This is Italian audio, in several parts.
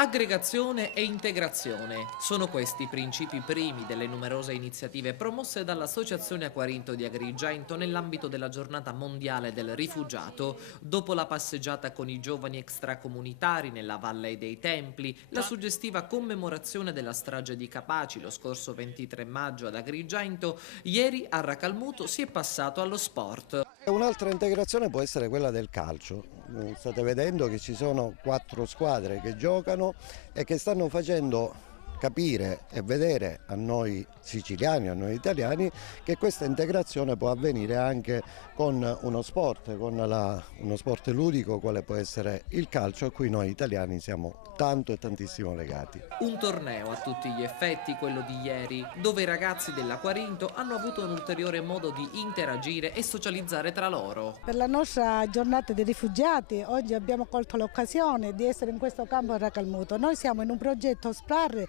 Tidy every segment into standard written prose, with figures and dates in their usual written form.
Aggregazione e integrazione sono questi i principi primi delle numerose iniziative promosse dall'Associazione Aquarinto di Agrigento nell'ambito della Giornata Mondiale del Rifugiato. Dopo la passeggiata con i giovani extracomunitari nella Valle dei Templi, la suggestiva commemorazione della strage di Capaci lo scorso 23 maggio ad Agrigento, ieri a Racalmuto si è passato allo sport. Un'altra integrazione può essere quella del calcio. State vedendo che ci sono 4 squadre che giocano e che stanno facendo capire e vedere a noi siciliani, a noi italiani, che questa integrazione può avvenire anche con uno sport, uno sport ludico quale può essere il calcio, a cui noi italiani siamo tanto e tantissimo legati. Un torneo a tutti gli effetti, quello di ieri, dove i ragazzi dell'Aquarinto hanno avuto un ulteriore modo di interagire e socializzare tra loro. Per la nostra giornata dei rifugiati oggi abbiamo colto l'occasione di essere in questo campo a Racalmuto. Noi siamo in un progetto SPRAR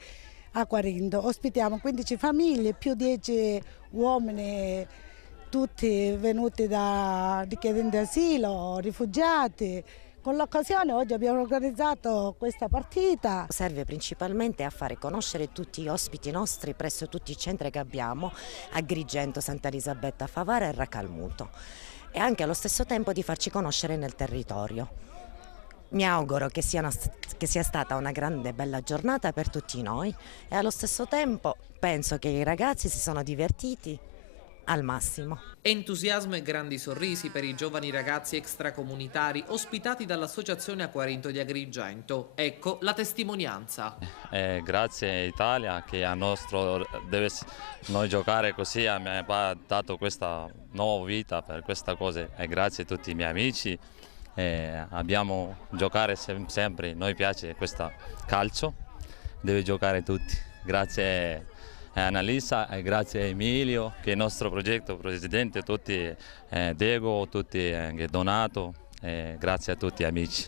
Aquarinto, ospitiamo 15 famiglie, più 10 uomini, tutti venuti da richiedenti asilo, rifugiati. Con l'occasione oggi abbiamo organizzato questa partita. Serve principalmente a fare conoscere tutti gli ospiti nostri presso tutti i centri che abbiamo, Agrigento, Santa Elisabetta, Favara e Racalmuto, e anche allo stesso tempo di farci conoscere nel territorio. Mi auguro che sia stata una grande bella giornata per tutti noi e allo stesso tempo penso che i ragazzi si sono divertiti al massimo. Entusiasmo e grandi sorrisi per i giovani ragazzi extracomunitari ospitati dall'Associazione Aquarinto di Agrigento. Ecco la testimonianza. Grazie Italia che deve noi giocare così, mi ha dato questa nuova vita per questa cosa, e grazie a tutti i miei amici. Abbiamo giocare sempre, noi piace questo calcio, deve giocare tutti. Grazie a Annalisa e grazie a Emilio che è il nostro progetto, presidente, tutti Diego, tutti Donato, grazie a tutti amici.